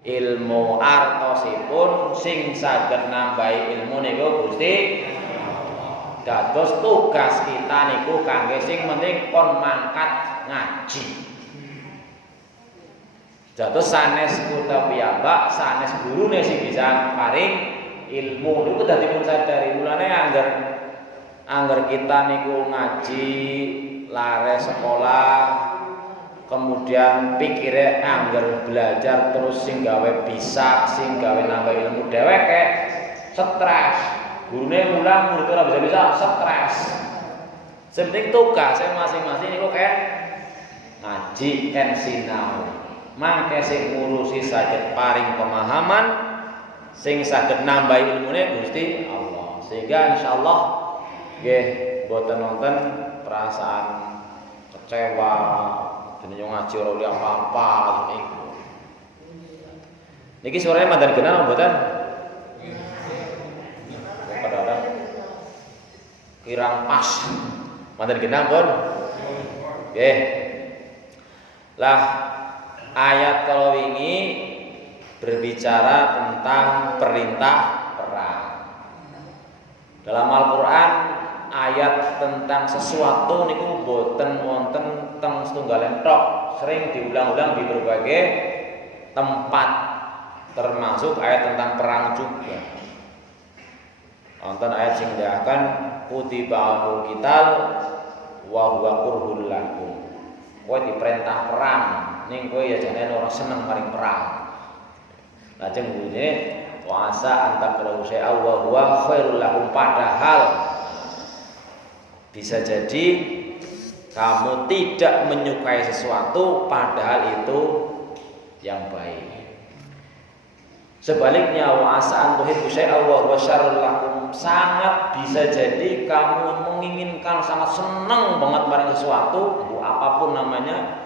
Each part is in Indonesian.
ilmu artosipun sing saged nambahi ilmu niku Gusti. Dados tugas kita niku kangge sing penting kon mangkat ngaji. Dados sanes kula piyambak, sanes gurune sing bisa paring ilmu niku dadi pun sadari. Mulane angger kita niku ngaji, lare sekolah, kemudian pikirnya angger belajar terus sing gawe bisa, sing gawe nambah ilmu dheweke stres. Gurune mulang murid ora bisa stres. Penting tugas masing-masing niku kayak ngaji kan sinau. Mangke sing ngurusi saged paring pemahaman, sing saged nambah ilmune Gusti Allah. Sehingga insyaallah nggih boten wonten perasaan kecewa dene ngaji ora oleh apa-apa niku. Niki suaranya mandan genah mboten? Kadang-kadang kirang pas. Mandan genah pun. Nggih. Lah ayat kalau wingi berbicara tentang perintah perang. Dalam Al-Qur'an ayat tentang sesuatu niku boten wonten teng setunggal tok, sering diulang-ulang di berbagai tempat, termasuk ayat tentang perang juga. Wonten ayat sing ndakan kutiba alul qital wa huwa kurhul lakum. Kowe diperintah perang, ning kowe ya jane ora seneng maring perang. Lajeng bunyi wa asa antakrahu syai'a wa huwa khairul lakum, padahal bisa jadi kamu tidak menyukai sesuatu padahal itu yang baik. Sebaliknya wa asa antuhibbu syai'a wa huwa syarrul lakum, sangat bisa jadi kamu menginginkan sangat senang banget pada sesuatu apapun namanya,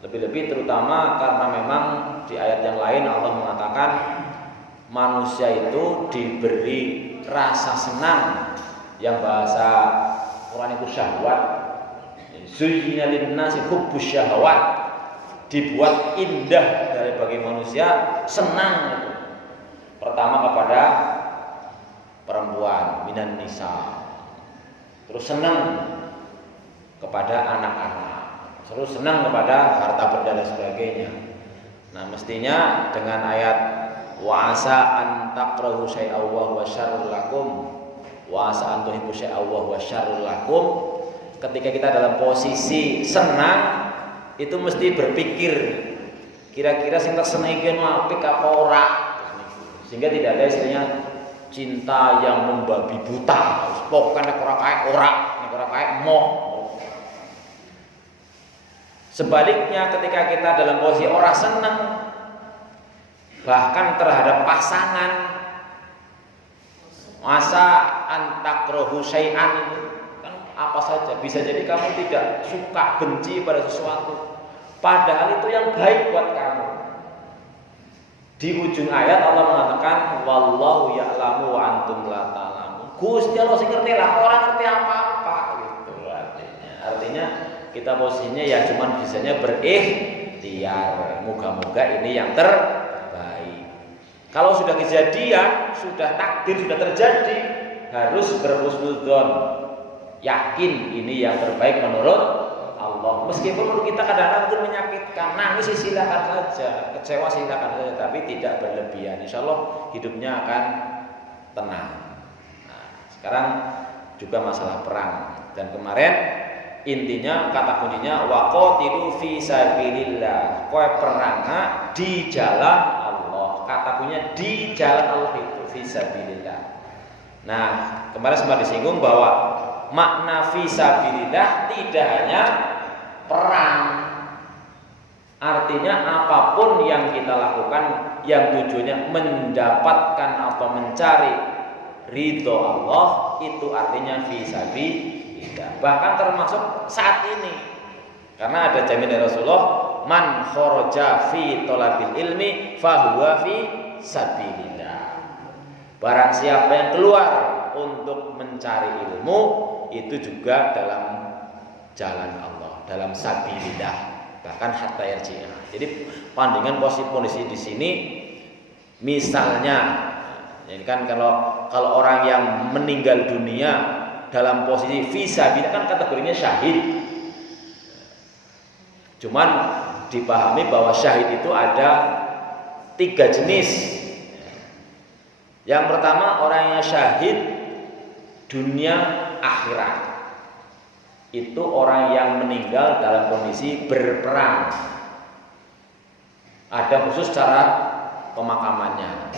lebih-lebih terutama karena memang di ayat yang lain Allah mengatakan manusia itu diberi rasa senang yang bahasa Quran itu syahwat. Zuyyina lin-nasi hubbus syahwat, dibuat indah dari bagi manusia senang itu. Pertama kepada perempuan, minan nisa. Terus senang kepada anak-anak. Terus senang kepada harta benda dan sebagainya. Nah, mestinya dengan ayat wa asa an takrahu syai'a wa huwa syarrul lakum wa asa an tuhibbu syai'a wa huwa syarrul lakum, ketika kita dalam posisi senang itu mesti berpikir kira-kira sing tak seneng iki apik apa ora, sehingga tidak ada istilahnya cinta yang membabi buta. Pokoknya nek ora kae ora, nek ora kae moh. Sebaliknya ketika kita dalam posisi ora seneng bahkan terhadap pasangan, masa antakrohu syai'an kan apa saja bisa jadi kamu tidak suka, benci pada sesuatu padahal itu yang baik buat kamu. Di ujung ayat Allah mengatakan wallahu ya'lamu wa antum la ta'lamun. Gusti Allah sing ngerti lah, orang ngerti apa-apa gitu artinya kita posisinya ya cuman bisanya berikhtiar. Moga-moga ini yang terbaik. Kalau sudah kejadian, sudah takdir, sudah terjadi, harus berhusnudzon, yakin ini yang terbaik menurut Allah. Meskipun menurut kita kadang-kadang itu menyakitkan, nangis silakan saja, kecewa silakan saja, tapi tidak berlebihan. Insya Allah hidupnya akan tenang. Nah, sekarang juga masalah perang, dan kemarin intinya kata kuncinya waqatilu fi sabilillah, kowe perang di jalan Allah. Kata kuncinya di jalan Allah itu fi sabilillah. Nah, kemarin sempat disinggung bahwa makna fi sabilillah tidak hanya perang. Artinya apapun yang kita lakukan yang tujuannya mendapatkan atau mencari ridho Allah, itu artinya fi sabilillah. Bahkan termasuk saat ini, karena ada jaminan Rasulullah, man kharaja fi thalabil ilmi fahuwa fi sabilillah. Barang siapa yang keluar untuk mencari ilmu, itu juga dalam jalan Allah, dalam sabilillah, bahkan hatta yarji'ah. Jadi pandangan posisi di sini Misalnya, ini kan kalau orang yang meninggal dunia dalam posisi fisabilillah kan kategorinya syahid. Cuman dipahami bahwa syahid itu ada 3 jenis. Yang pertama orang yang syahid dunia akhirat. Itu orang yang meninggal dalam kondisi berperang. Ada khusus cara pemakamannya.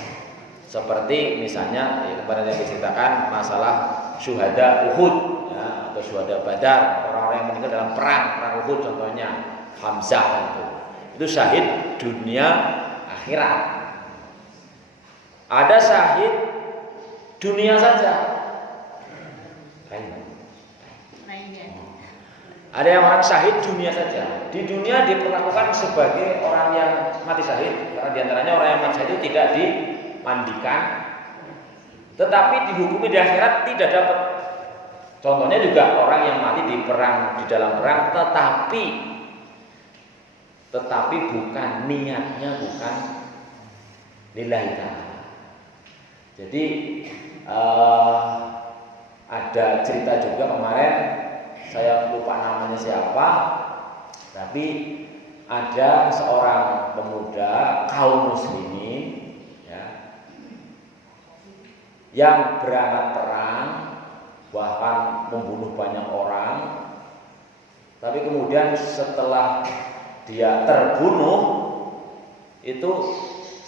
Seperti misalnya kemarin yang diceritakan masalah syuhada Uhud ya, atau syuhada Badar, orang-orang yang meninggal dalam perang Uhud contohnya Hamzah itu syahid dunia akhirat. Ada syahid dunia saja. Ada yang orang syahid dunia saja. Di dunia diperlakukan sebagai orang yang mati syahid, karena diantaranya orang yang mati syahid itu tidak dimandikan, tetapi dihukumi di akhirat tidak dapat. Contohnya juga orang yang mati di perang, di dalam perang, tetapi bukan niatnya, bukan lillahi ta'ala. Jadi ada cerita juga kemarin, saya lupa namanya siapa, tapi ada seorang pemuda kaum muslimin ya, yang berangkat perang, bahkan membunuh banyak orang, tapi kemudian setelah dia terbunuh, itu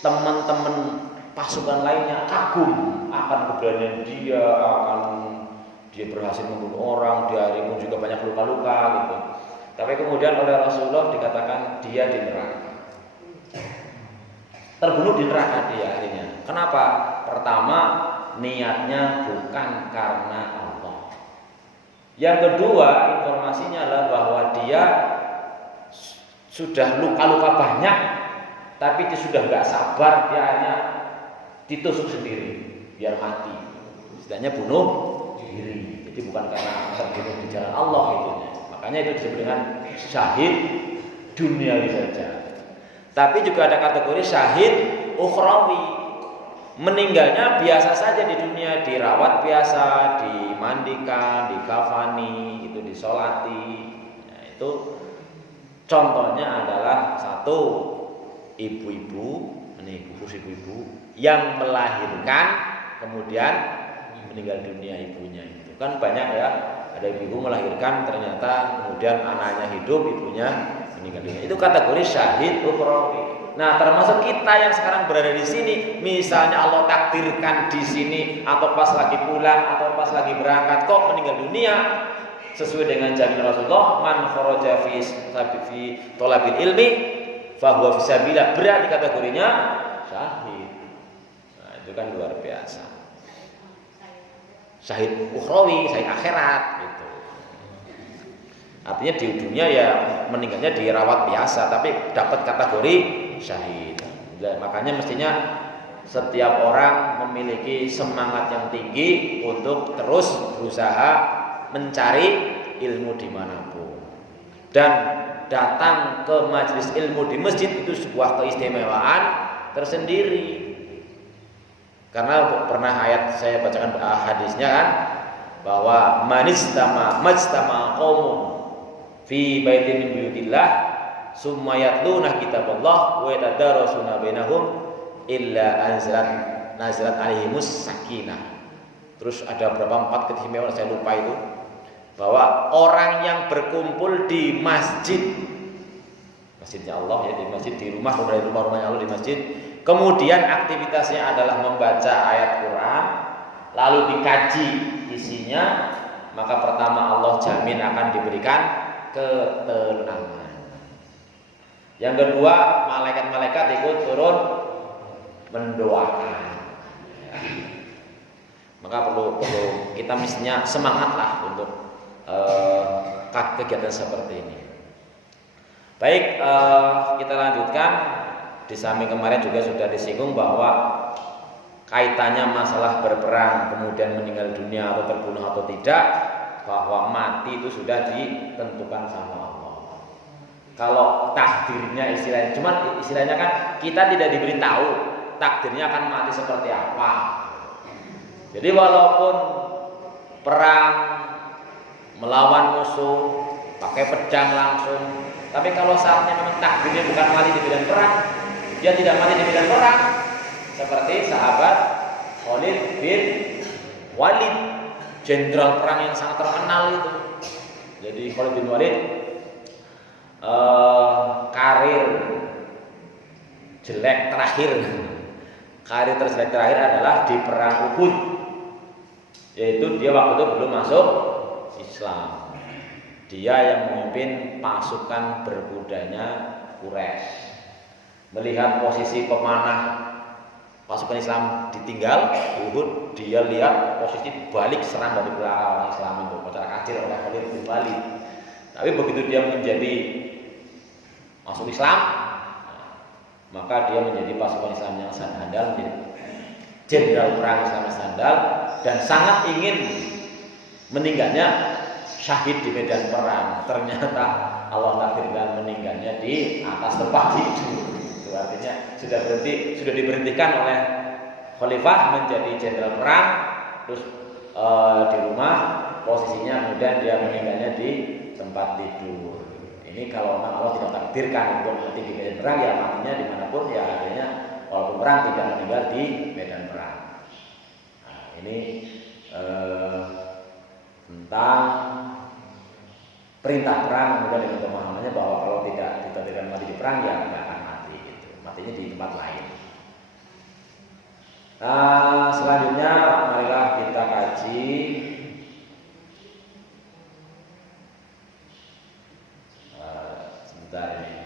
teman-teman pasukan lainnya kagum akan keberanian dia, dia berhasil membunuh orang, dia pun juga banyak luka-luka gitu. Tapi kemudian oleh Rasulullah dikatakan dia di neraka. Terbunuh di neraka dia akhirnya. Kenapa? Pertama, niatnya bukan karena Allah. Yang kedua, informasinya adalah bahwa dia sudah luka-luka banyak, tapi dia sudah nggak sabar, dia akhirnya ditusuk sendiri biar mati. Istilahnya bunuh diri. Jadi bukan karena terbunuh di jalan Allah gitu. Makanya itu disebut dengan syahid duniawi saja. Tapi juga ada kategori syahid ukhrawi. Meninggalnya biasa saja di dunia, dirawat biasa, dimandikan, dikafani, itu disolati. Nah, itu contohnya adalah satu ibu-ibu, ini khusus ibu-ibu yang melahirkan kemudian meninggal dunia ibunya. Itu kan banyak ya, ada ibu melahirkan ternyata kemudian anaknya hidup, ibunya meninggal dunia. Itu kategori syahid ukhrawi. Nah, termasuk kita yang sekarang berada di sini, misalnya Allah takdirkan di sini atau pas lagi pulang atau pas lagi berangkat kok meninggal dunia, sesuai dengan jaminan Rasulullah, man kharaja fi thalabil ilmi fa huwa fi sabilillah, berarti kategorinya syahid. Nah, itu kan luar biasa. Syahid ukhrawi, syahid akhirat gitu. Artinya di dunia ya meninggalnya dirawat biasa, tapi dapat kategori syahid. Makanya mestinya setiap orang memiliki semangat yang tinggi untuk terus berusaha mencari ilmu dimanapun, dan datang ke majelis ilmu di masjid itu sebuah keistimewaan tersendiri. Karena pernah ayat saya bacakan hadisnya kan, bahwa majtama qaumun fi baitin min buyutillah summa yatluna kitaballah wa yatadarasuna bainahum illa nazalat alaihimus sakinah. Terus ada berapa 4 keistimewaan saya lupa itu, bahwa orang yang berkumpul di masjidnya Allah ya, di masjid, di rumah, dari rumah-rumahnya Allah di masjid, kemudian aktivitasnya adalah membaca ayat Quran lalu dikaji isinya, maka pertama Allah jamin akan diberikan ketenangan. Yang kedua, malaikat-malaikat ikut turun mendoakan ya. Maka perlu kita mestinya semangatlah untuk kegiatan seperti ini. Baik, kita lanjutkan. Di samping kemarin juga sudah disinggung bahwa kaitannya masalah berperang kemudian meninggal dunia atau terbunuh atau tidak, bahwa mati itu sudah ditentukan sama Allah. Kalau takdirnya istilahnya, cuman istilahnya kan kita tidak diberitahu takdirnya akan mati seperti apa. Jadi walaupun perang melawan musuh pakai pedang langsung, tapi kalau saatnya memang takdirnya bukan mati di medan perang, dia tidak mati di medan perang. Seperti sahabat Khalid bin Walid, jenderal perang yang sangat terkenal itu. Jadi Khalid bin Walid karir terjelek terakhir adalah di perang Uhud, yaitu dia waktu itu belum masuk Islam. Dia yang memimpin pasukan berkudanya Quraisy. Melihat posisi pemanah pasukan Islam ditinggal Uhud, dia lihat posisi balik serang dari belakang orang Islam itu secara kacir oleh Khalid bin Walid. Tapi begitu dia menjadi masuk Islam, maka dia menjadi pasukan Islam yang sangat handal, menjadi jenderal perang Islam yang handal, dan sangat ingin meninggalnya syahid di medan perang. Ternyata Allah takdirkan meninggalnya di atas tempat tidur. Itu artinya sudah diberhentikan oleh khalifah menjadi jenderal perang, terus di rumah posisinya kemudian dia meninggalnya di tempat tidur. Ini kalau memang Allah tidak takdirkan untuk mati di medan perang, ya matinya dimanapun, ya artinya walaupun perang tidak meninggal di medan perang. Nah, ini tentang perintah perang, kemudian dengan pemahamannya bahwa kalau tidak ditakdirkan mati di perang, ya tidak akan mati, gitu. Matinya di tempat lain. Nah, selanjutnya marilah kita kaji sebentar ini.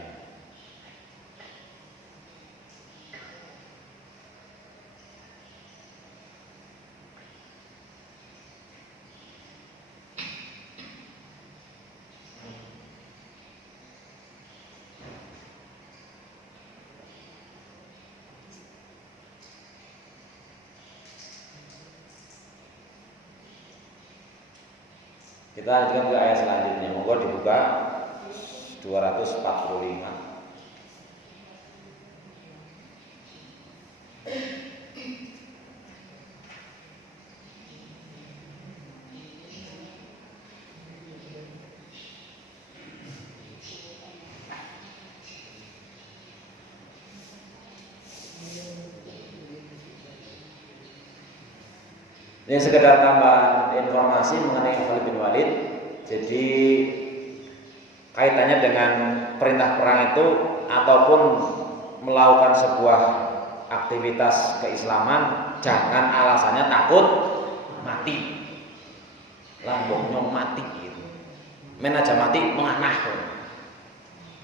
Kita lanjutkan ke ayat selanjutnya. Monggo dibuka 245. Ini sekedar tambahan informasi mengenai Khalid bin Walid. Jadi kaitannya dengan perintah perang itu ataupun melakukan sebuah aktivitas keislaman, jangan alasannya takut mati. Lambungnya mati gitu. Men aja mati menganah.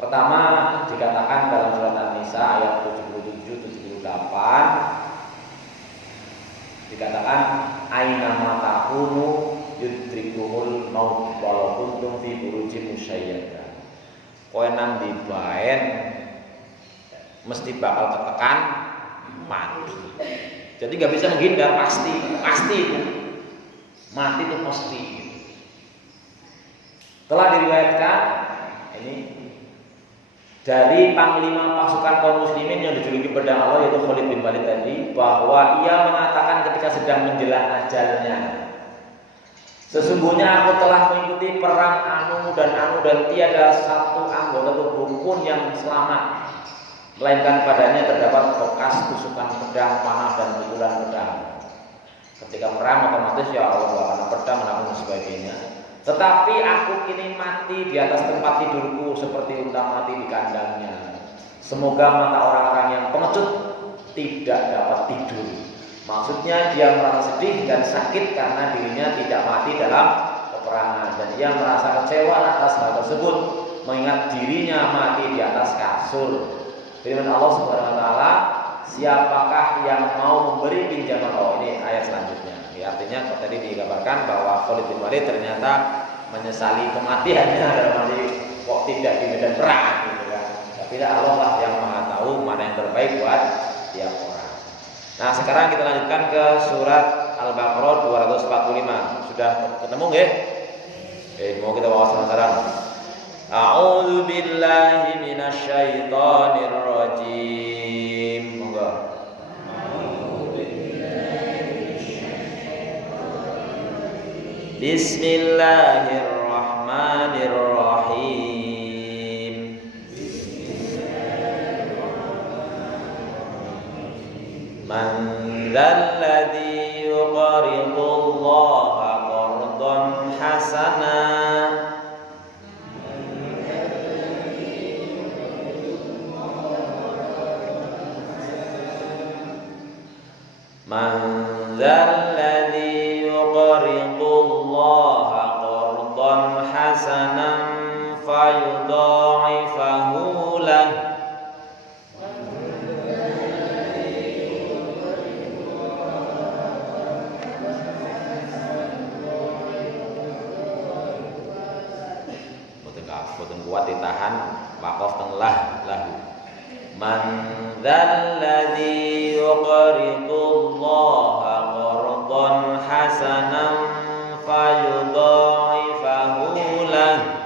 Pertama dikatakan dalam surat An-Nisa ayat 77 78 dikatakan aina matakunu yudrikumul maut walau kuntum fi burujin musyayyadah. Kowe nang di baen mesti bakal ketekan mati. Jadi nggak bisa menghindar, pasti itu mati itu pasti. Telah diriwayatkan ini dari panglima pasukan kaum muslimin yang dijuluki pedang Allah, yaitu Khalid bin Walid tadi, bahwa ia mengatakan ketika sedang menjelang ajalnya, sesungguhnya aku telah mengikuti perang anu dan tiada satu anggota tubuh pun yang selamat, melainkan padanya terdapat bekas tusukan pedang, panah dan pukulan pedang. Ketika perang otomatis ya Allah karena pedang dan sebagainya. Tetapi aku kini mati di atas tempat tidurku seperti unta mati di kandangnya. Semoga mata orang-orang yang pengecut tidak dapat tidur. Maksudnya dia merasa sedih dan sakit karena dirinya tidak mati dalam peperangan, dan ia merasa kecewa atas hal tersebut mengingat dirinya mati di atas kasur. Firman Allah Subhanahu wa taala, siapakah yang mau memberi pinjaman? Oh, ini ayat selanjutnya. Ya, artinya tadi digambarkan bahwa Khalid bin Walid ternyata menyesali kematiannya dalam arti kok tidak di medan perang gitu kan. Tapi Allah lah yang Maha tahu mana yang terbaik buat tiap orang. Nah, sekarang kita lanjutkan ke surat Al-Baqarah 245. Sudah ketemu nggih? Mau kita bawa sama-sama. A'udzu billahi minasyaitonir rajim. Monggo. Bismillahirrahmanirrahim. Man dzalladzi yuqridullaha qardan hasana. Man dzalladzi yuqridullaha qardan hasanan fayudha'ifahu lahu. Boten kuat ditahan waqaf teng lahu. Man dzalladzi yuqridullaha qardan hasanan fayudha'ifahu lahu.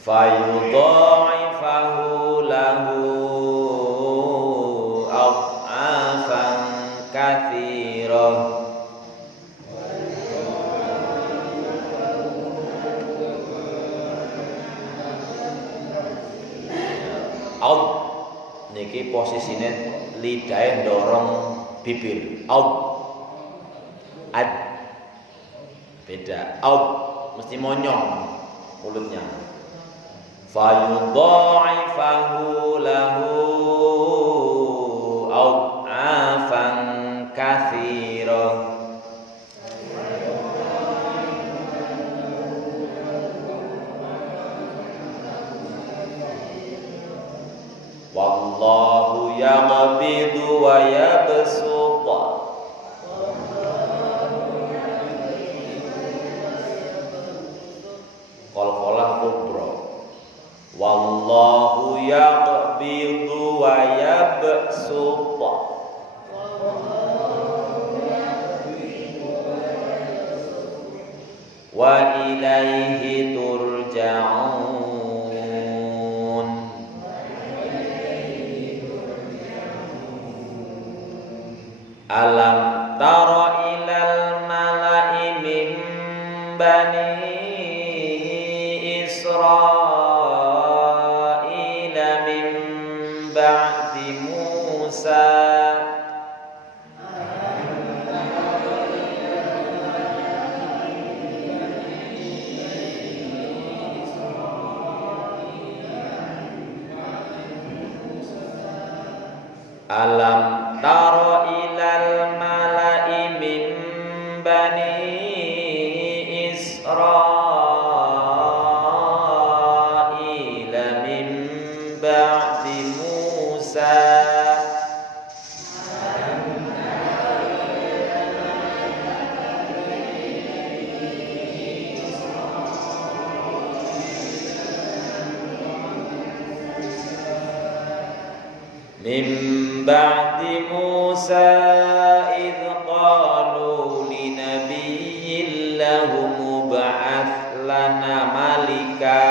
Fayudha'ifahu lahu ad'afan katsirah. Aud niki posisine lidahe ndorong bibir. Aud ad beda. Aud mesti monyong mulutnya. Fayudha'ifahu lahu ad'afan katsirah. Wallahu yaqbidu wa yabsut. Qalqalah kubra. Wallahu yaqbidu wa yabsut. Wa ilaihi turja'un. Alam tara ilal mala'i min bani Israila min ba'di Musa. Alam tara ilal mala'i min bani Israila min ba'di Musa. Min ba'di Musa idh qalu li nabiyyin lahum mub'ath lana malika.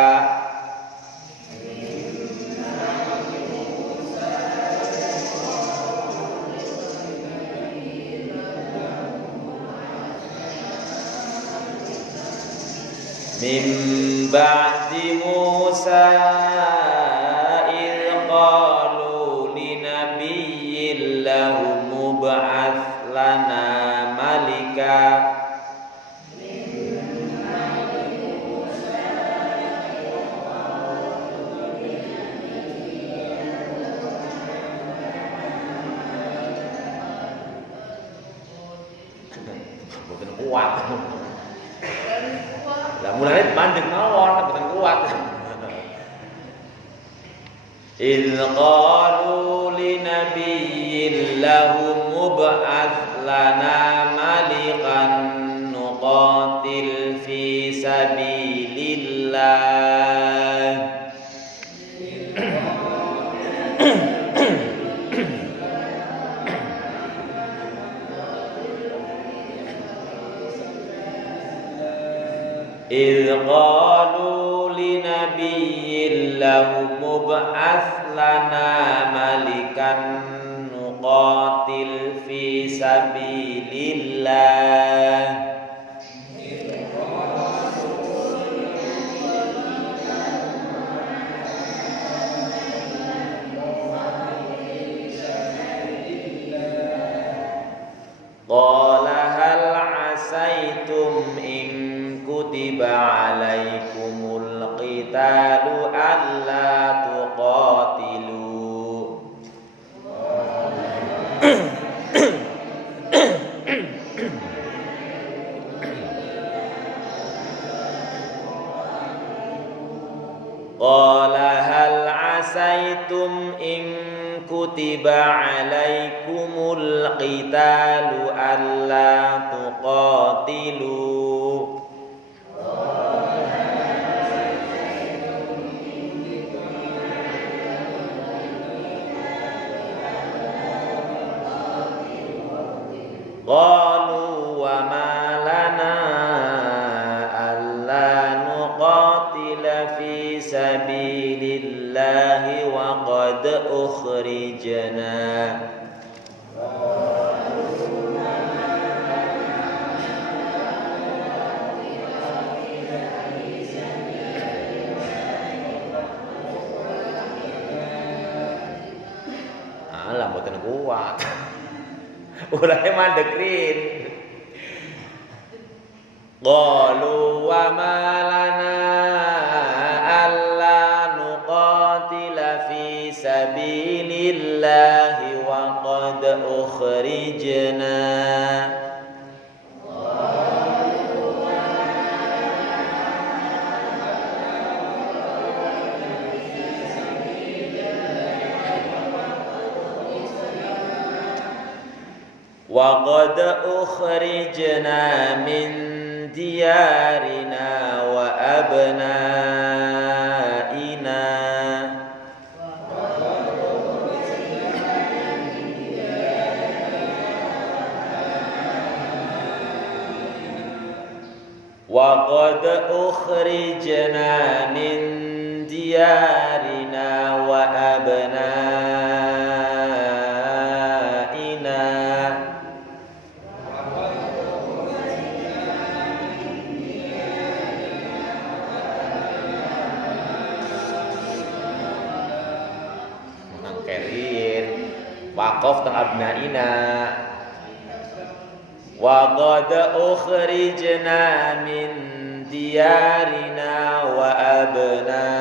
Min ba'di Musa idh qalu li nabiyyin lahum mub'ath lana malika. Boten kuat. Lah mulane mandeg mawon boten kuat. Idz qalu li nabiyyin lahum mub'ath lana malikan nuqatil fi sabilillah. إذ قالوا لنبي lahum mub'ats lana malikan nuqatil fi sabilillah. Qala hal asaitum in kutiba alaikumul qitalu alla tuqatilu. Qala hal asaitum in kutiba alaikumul qitalu alla tuqatilu. Qalu wa ma lana alla nuqatila fi sabilillahi wa qad ukhrijna. Alah mboten kuat. Ulai mandekrin. Qalu wa ma lana alla nuqatila fi sabilillahi wa qad ukhrijna. Wa qad ukhrijna min diyarina wa abnaina. Wa qad ukhrijna min diyarina wa abnaina. Waqaf teng abnaina. Wa qad ukhrijna min diyarina wa abnaina.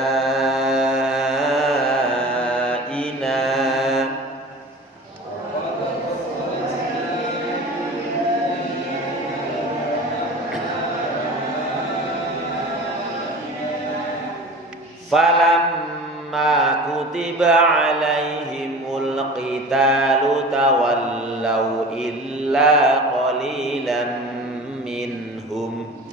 Falamma kutiba alaihimul qitalu tawallaw illa qalilan minhum.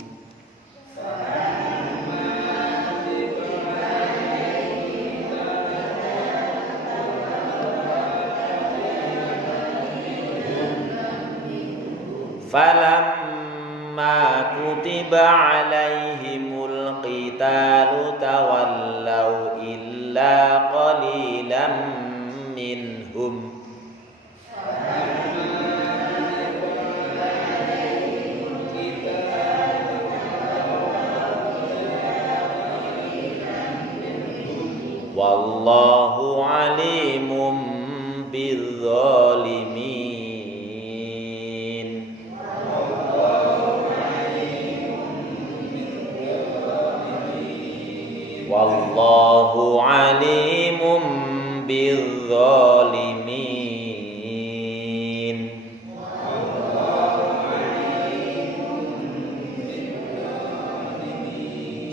Falamma kutiba alaihimul qitalu tawallaw illa qalilan minhum. Wallahu alimun bizzalimin. Wallahu alimun bizzalimin.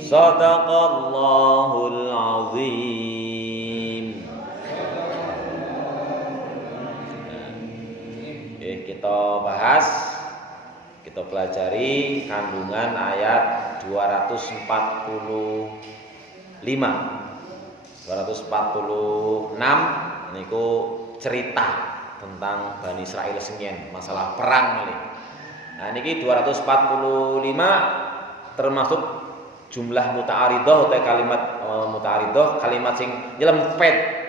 Sadaqallahul azim. Kita bahas, kita pelajari kandungan ayat 246 niku cerita tentang Bani Israil sengyen, masalah perang ini. Nah niki 245 termasuk jumlah muta'aridah utawa kalimat muta'aridah kalimat sing nyelempet.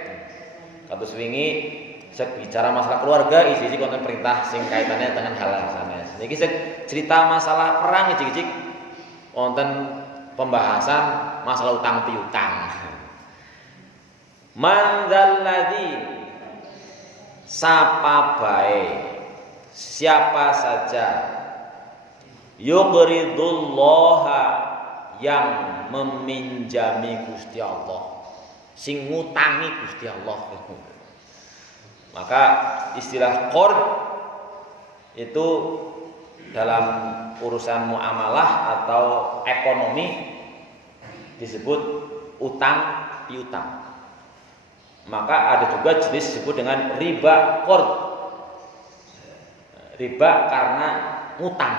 Kados wingi bicara masalah keluarga isi konten perintah sing kaitannya dengan halal sanes. Niki cerita masalah perang iji konten pembahasan masalah utang piutang. Man dzalladzi sapa bae siapa saja yuqridullaha yang meminjami Gusti Allah, sing ngutangi Gusti Allah. Maka istilah qard itu dalam urusan muamalah atau ekonomi disebut utang piutang. Maka ada juga jenis disebut dengan riba qard. Riba karena utang.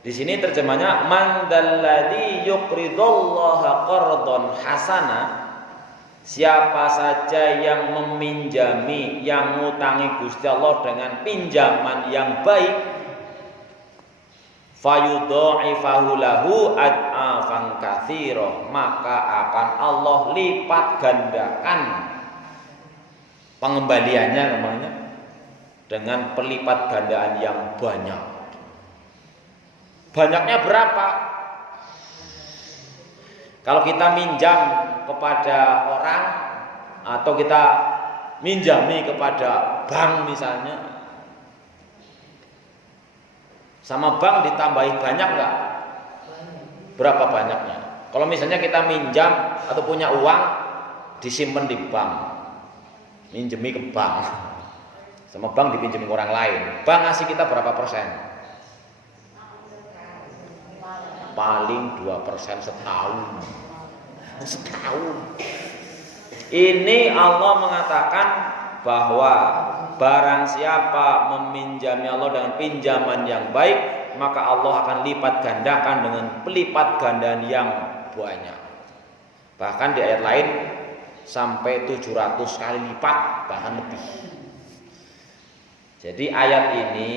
Di sini terjemahnya man dalladzi yuqridullaha qardan hasana. Siapa saja yang meminjami, yang ngutangi Gusti Allah dengan pinjaman yang baik, fayudha'ifahu lahu ad'afan katsira, maka akan Allah lipat gandakan pengembaliannya namanya dengan pelipat gandaan yang banyak. Banyaknya berapa? Kalau kita minjam kepada orang atau kita minjami kepada bank misalnya, sama bank ditambahi banyak nggak? Berapa banyaknya? Kalau misalnya kita minjam atau punya uang disimpan di bank, minjemi ke bank, sama bank dipinjami ke orang lain, bank ngasih kita berapa persen? Paling 2% setahun. Ini Allah mengatakan bahwa barang siapa meminjami Allah dengan pinjaman yang baik, maka Allah akan lipat gandakan dengan pelipat gandaan yang banyak. Bahkan di ayat lain sampai 700 kali lipat, bahkan lebih. Jadi ayat ini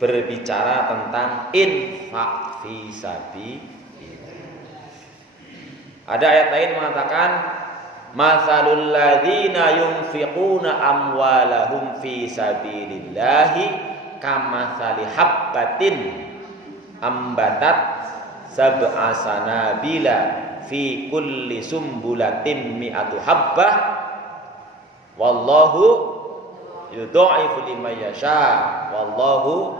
berbicara tentang infak fi sabilillah. Ada ayat lain mengatakan matsalul ladzina yunfiquna amwalahum fi sabilillahi kamatsali habbatin ambatat sab'a sanabila fi kulli sumbulatin mi'atu habbah wallahu yudha'ifu liman yasha wallahu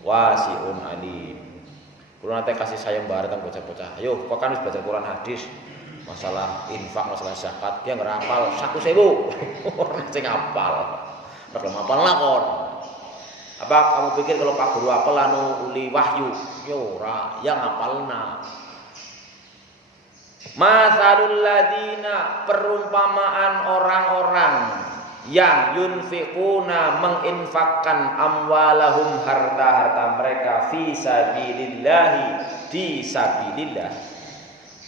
wasi'un alim. Kulo nate kasih sayembara teng bocah-bocah. Ayo, kok kan wis baca Quran hadis masalah infak, masalah zakat, dia ngerapal 1.000. Ora sing hafal. Ora hafal lakon. Apa kamu pikir kalau Pak Guru hafal anu uli wahyu? Ya ora, yang hafalna. Masalul ladina, perumpamaan orang-orang yang yunfiquna menginfakkan amwalahum harta-harta mereka fi sabilillahi di sabilillah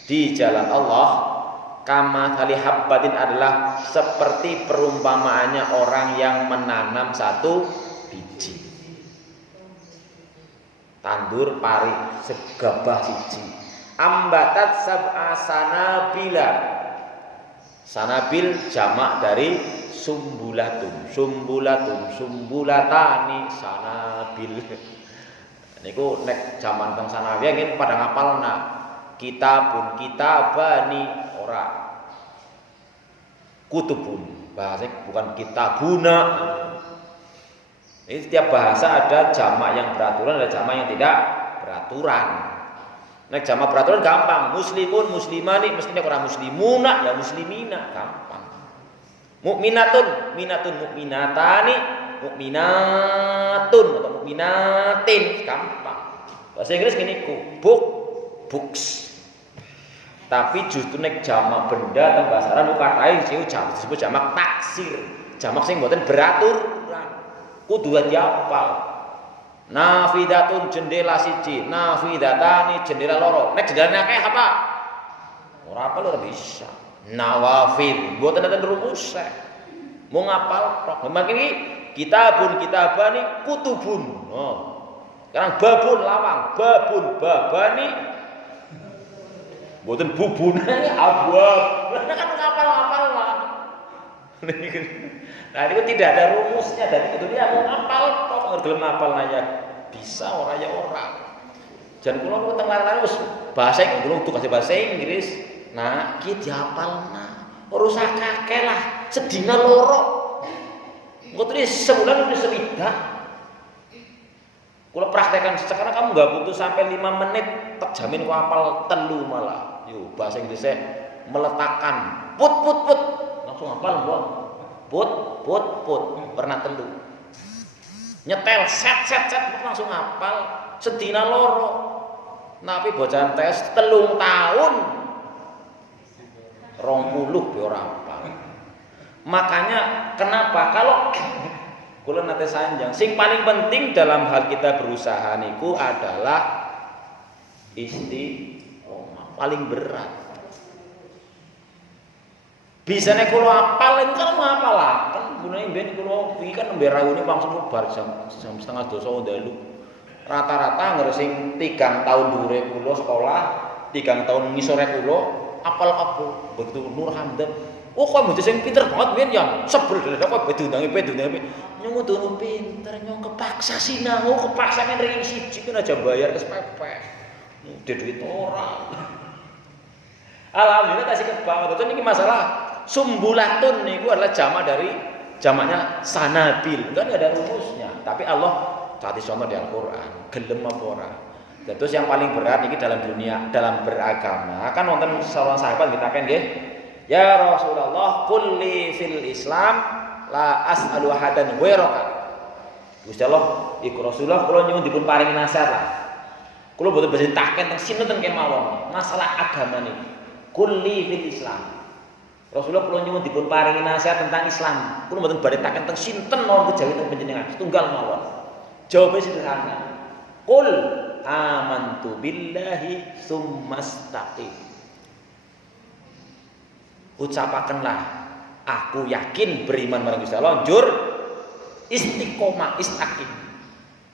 di jalan Allah kama thali habbatin adalah seperti perumpamaannya orang yang menanam satu biji tandur pari segabah siji ambatat sab'a sanabila. Sanabil jamak dari sumbulatun, sumbulatani, sanabil. Niku nek zaman teng sanawi nggih pada ngapalna. Kitabun, kitabani ora. Kutubun, bahasa bukan kitabuna. Ini setiap bahasa ada jamak yang beraturan, ada jamak yang tidak beraturan. Nek jamak beraturan gampang, muslimun, muslimani, mestinya orang muslimuna, ya muslimina, gampang. Mukminatun, minatun, mukminatani, mukminatun atau mukminatin, gampang. Bahasa Inggris gini ku, books. Tapi justru nek jamak benda teng bahasa Arab kathah disebut jamak taksir. Jamak sing mboten beraturan. Kudu diapal. Nafidatun jendela siji, nafidatani jendela loro. Nek jendelane akeh apa? Ora apa ora bisa. Nawafil, mboten ada rumusé. Mau ngapal tok. Memang iki kitabun kitabani kutubun. Oh. Sekarang babun lawang, babun babani mboten bubune abwab. Kan ngapal-ngapal lah. Nah, itu tidak ada rumusnya dari itu dia mau ngapal kok gelem ngapal nanya bisa ora ya ora. Jan kula niku teng lare-lare wis bahasa Inggris kudu kasih bahasa Inggris. Nah, ki diapalna. Ora usah kakek lah, sedina loro. Engko terus sebulan udah sewidak. Kula praktekkan sekarang kamu enggak butuh sampai 5 menit terjamin ku hafal telu malah. Yo bahasa Inggrisnya meletakkan put langsung hafal mbok. Put pernah telu. Nyetel set langsung hafal sedina loro. Tapi bocah tes 3 tahun 20 ora hafal. Makanya kenapa kalau kula nate sanjang sing paling penting dalam hal kita berusaha niku adalah istiqomah paling berat. Bisane kula hafal itu kan ngapalaken gunane mben kula iki kan nembe rawune langsung bar jam 11:30 dalu. Rata-rata anggere sing 3 tahun dhuwure kula sekolah, 3 tahun ngisore kula apal kabeh. Begitu Nur Hamdan. Oh kok mesti sing pinter banget men ya. Sebel dhewe kok bedunange. Nyong kudu pinter, nyong kepaksa sinau, kepaksa men ring siji kan aja bayar kepepet. Udah duit orang. Alhamdulillah kasih kebanget. Itu ini masalah sumbulatun niku adalah jamaknya sanabil. Enggak ada rumusnya. Tapi Allah saat contoh di Al-Qur'an, gelem apa ora. Dan terus yang paling berat ini dalam dunia, dalam beragama. Kan wonten seorang sahabat ngitaken nggih, "Ya Rasulullah, kulli fil Islam la as'alu hadan ghairaka." Gusti Allah, iku Rasulullah kula nyuwun dipun paringi nasihat lah. Kula boten bisa taken teng sinten kemawon masalah agama niki. Kulli fil Islam. Rasulullah kula nyuwun dipun paringi nasihat tentang Islam. Kula boten badhe taken teng sinten mawon kejawi teng panjenengan, setunggal mawon. Jawabnya sederhana. Qul amantu billahi tsumastaqim. Ucapakenlah aku yakin beriman marang Gusti Allah, njur istiqomah istaqim.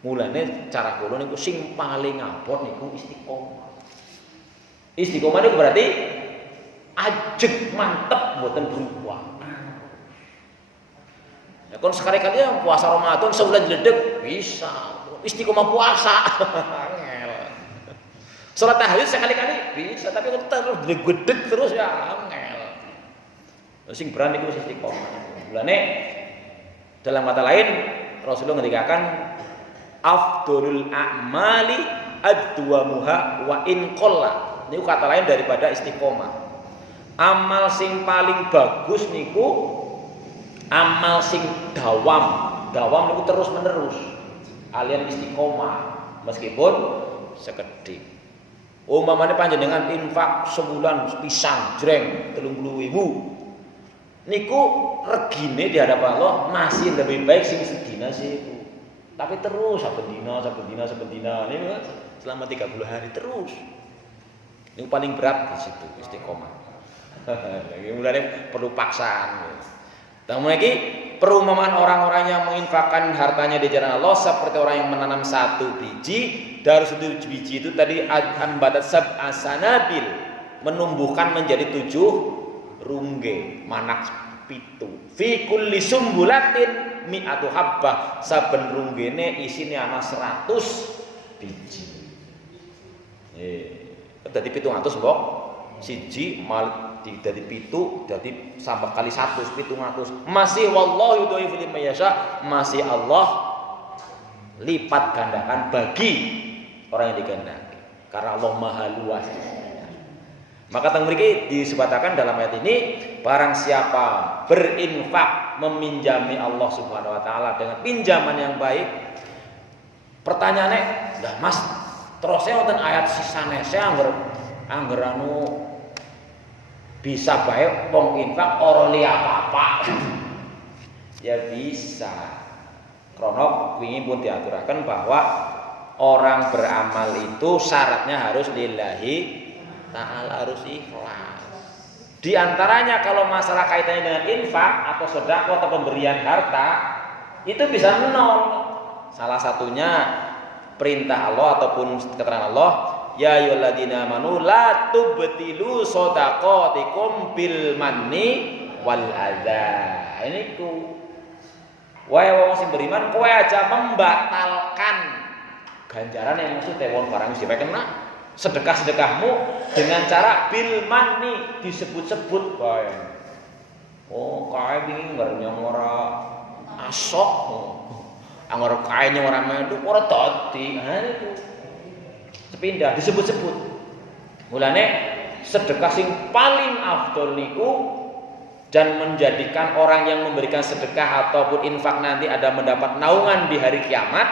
Mulane cara kula niku sing paling abot niku istiqomah. Istiqomah niku berarti ajeg mantep mboten berubah. Ya kon sekali-kali yang puasa Ramadan sebulan jeledeg bisa. Istiqomah puasa. Angel. Salat tahajud sekali-kali bisa, tapi kalau terus gedeg terus ya angel. Sing berani iku istiqomah. Mulane dalam kata lain Rasulullah ngendikaken afdhalul a'mali adwamuha wa in qalla. Niku kata lain daripada istiqomah. Amal sing paling bagus niku amal sing dawam niku terus menerus. Alian istiqomah meskipun sekedhik. Umpamane panjenengan infak sebulan pisan jreng 30.000. Niku regine di hadapan Allah masih lebih baik sing sedina sih. Tapi terus saben dina niku selama 30 hari terus. Niku paling berat di situ istiqomah. Mulane perlu paksaan. Dan lagi perumpamaan orang-orang yang menginfakkan hartanya di jalan Allah seperti orang yang menanam 1 biji, dari 1 biji itu tadi ambatat sab'a sanabil, menumbuhkan menjadi 7 rungge, manak 7. Fi kulli sumbulatin mi'atu habbah, saben runggene isine ana 100 biji. Dadi 700 mbok. Siji mal dari 7 jadi sampai kali 100 700 masih wallahu yudhaifu liman yasha, masih Allah lipat gandakan bagi orang yang digandaki karena Allah maha luas. Maka teng mriki disebutkan dalam ayat ini barang siapa berinfak meminjami Allah Subhanahu wa taala dengan pinjaman yang baik. Pertanyaannya, "Lah Mas, terusnya wonten ayat sisane angger anu bisa baik wong infak ora li apa-apa." Ya bisa. Krono wingi pun diaturaken bahwa orang beramal itu syaratnya harus lillahi ta'ala, harus ikhlas. Di antaranya kalau masalah kaitannya dengan infak atau sedekah atau pemberian harta itu bisa nol. Salah satunya perintah Allah ataupun keterangan Allah, ya ayyuhalladzina amanu la tubtilu shadaqatikum bil manni wal adza. Ini ku wae wong sing beriman kowe aja membatalkan ganjaran yang maksudnya wong barang wis dipekena sedekah-sedekahmu dengan cara bil manni disebut-sebut wae. Oh, kae iki ngarep ora asok. Angger kae nyong ora menduk ora dadi. Ha niku. Sepindah disebut-sebut. Mulane sedekah sing paling afdol niku dan menjadikan orang yang memberikan sedekah ataupun infak nanti ada mendapat naungan di hari kiamat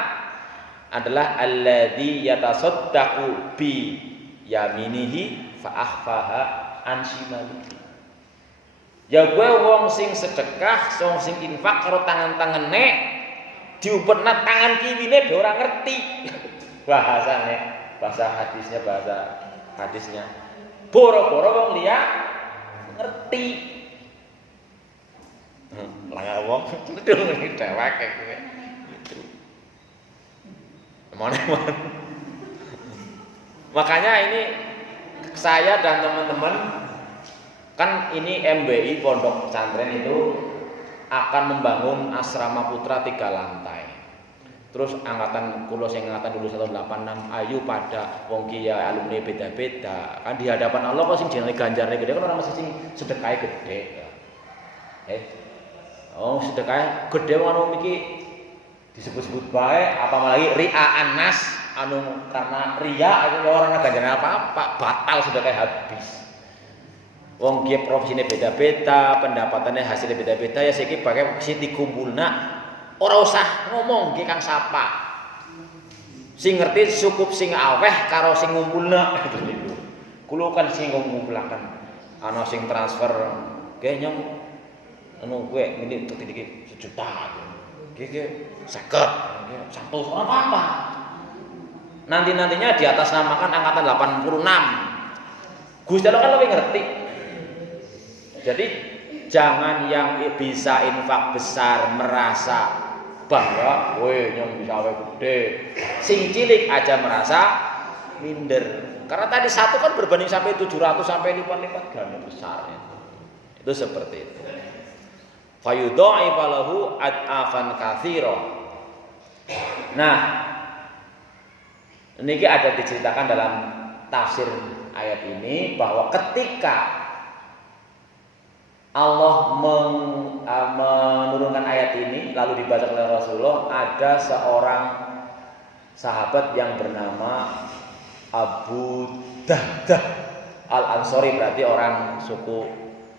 adalah alladzi yatasaddaqu bi yaminihi fa akhfaha an shimalihi. Ya gue wong sing sedekah, wong sing infak karo tangan-tangane diupetna tangan kiwine be ora ngerti. Bahasane bahasa hadisnya boro-boro wong liya ngerti lah wong kudu ngerti dhewek kowe gitu mon. Makanya ini saya dan teman-teman kan ini MBI Pondok Pesantren itu akan membangun asrama putra 3 lantai. Terus angkatan kula sing angkatan dulu 186 ayu pada wong ki ya alumni beda-beda. Kan di hadapan Allah kok sing jenenge ganjarane gede kan ora mesti sing sedekahe gede. Oh, sedekahe gede wong iki disebut-sebut bae apa lagi ria'an nas anu karena ria itu ora ana ganjarane apa-apa, batal sedekahe habis. Wong ki profesine beda-beda, pendapatannya hasilnya beda-beda ya saiki pakai sing dikumpulna. Ora usah ngomong ki Kang sapa. Sing ngerti cukup sing aweh karo sing ngumpulna gitu niku. Kulo kan sing ngumpulaken. Ana sing transfer ge nyong anu kowe ngene tok iki 1 juta. Ge 50, 100 ora apa-apa. Nanti-nantinya di atas namakan angkatan 86. Gusti Allah kan lebih ngerti. Jadi jangan yang bisa infak besar merasa bahwa weh nyong bisa wae gede. Sing cilik aja merasa minder. Karena tadi satu kan berbanding sampai 700 sampai lipat-lipat ganda besar ya. Itu seperti itu. Fayudha'ifa lahu ad'afan katsira. Nah, ini ada diceritakan dalam tafsir ayat ini bahwa ketika Allah menurunkan ayat ini lalu dibaca oleh Rasulullah, ada seorang sahabat yang bernama Abu Dahdah Al-Ansori, berarti orang suku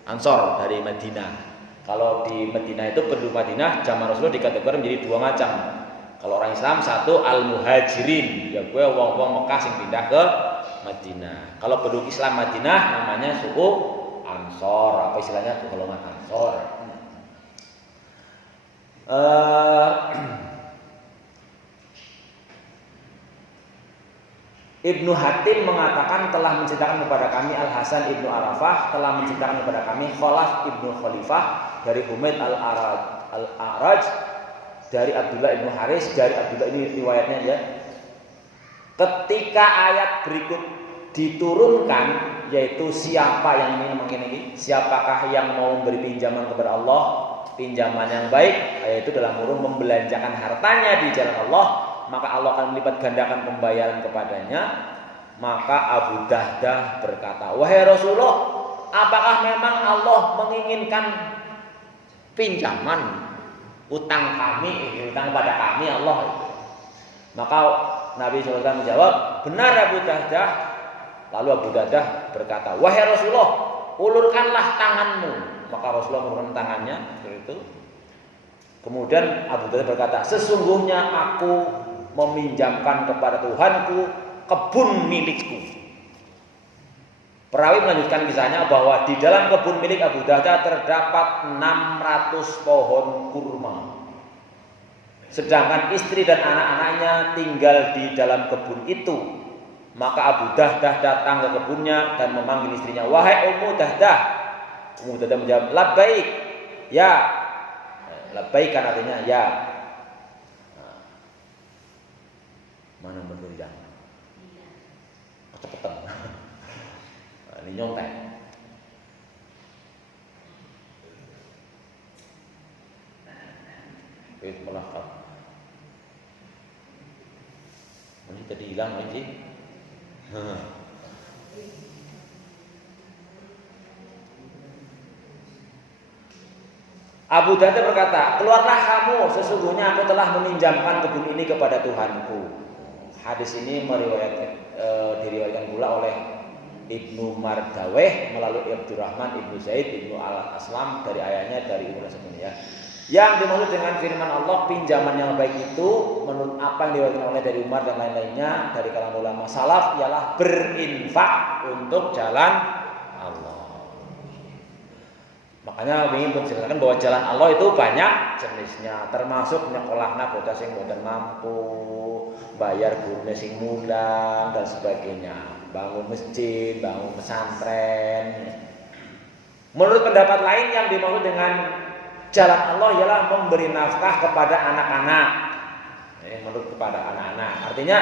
Ansor dari Madinah. Kalau di Madinah itu penduduk Madinah zaman Rasulullah dikategorikan menjadi 2 macam. Kalau orang Islam satu Al-Muhajirin, ya gue wong-wong Mekah yang pindah ke Madinah. Kalau penduduk Islam Madinah namanya suku Ansor, apa istilahnya tuh golongan Ansor. Ibnu Hatim mengatakan telah menceritakan kepada kami Al Hasan Ibnu Arafah, telah menceritakan kepada kami Khalaf Ibnu Khalifah dari Humaid Al-A'raj dari Abdullah Ibnu Haris, dari Abdullah, ini riwayatnya ya. Ketika ayat berikut diturunkan, yaitu siapa yang ini, siapakah yang mau memberi pinjaman kepada Allah, pinjaman yang baik, yaitu dalam kurung membelanjakan hartanya di jalan Allah, maka Allah akan melipat gandakan pembayaran kepadanya. Maka Abu Dahdah berkata, wahai Rasulullah, apakah memang Allah menginginkan pinjaman utang kami, utang kepada kami Allah? Maka Nabi SAW menjawab, benar Abu Dahdah. Lalu Abu Dahdah berkata, wahai Rasulullah, ulurkanlah tanganmu. Maka Rasulullah mengulurkan tangannya seperti itu. Kemudian Abu Dahdah berkata, sesungguhnya aku meminjamkan kepada Tuhanku kebun milikku. Perawi melanjutkan kisahnya bahwa di dalam kebun milik Abu Dahdah terdapat 600 pohon kurma. Sedangkan istri dan anak-anaknya tinggal di dalam kebun itu. Maka Abu Dahdah datang ke kebunnya dan memanggil istrinya, wahai Ummu Dahdah. Ummu Dahdah menjawab, labbaik. Ya. Labbaik kan artinya ya. Mana meriang? Kecepatan. Ini nyontek. Melakar. Ini tadi hilang Anji. Abu Darda berkata, keluarlah kamu, sesungguhnya aku telah meminjamkan kebun ini kepada Tuhanku. Hadis ini diriwayatkan pula oleh Ibnu Mardaweh melalui Abdurrahman Ibnu Zaid Ibnu Al-Aslam dari ayahnya dari Ibnu Mas'ud ya. Yang dimaksud dengan firman Allah pinjaman yang baik itu menurut apa yang diriwayatkan oleh dari Umar dan lain-lainnya dari kalangan ulama salaf ialah berinfak untuk jalan Allah. Makanya ingin menjelaskan bahwa jalan Allah itu banyak jenisnya, termasuk nyekolahna bocah sing mboten mampu, bayar gurune sing mulang dan sebagainya, bangun masjid, bangun pesantren. Menurut pendapat lain yang dimaksud dengan jalan Allah ialah memberi nafkah kepada anak-anak. Menurut kepada anak-anak, artinya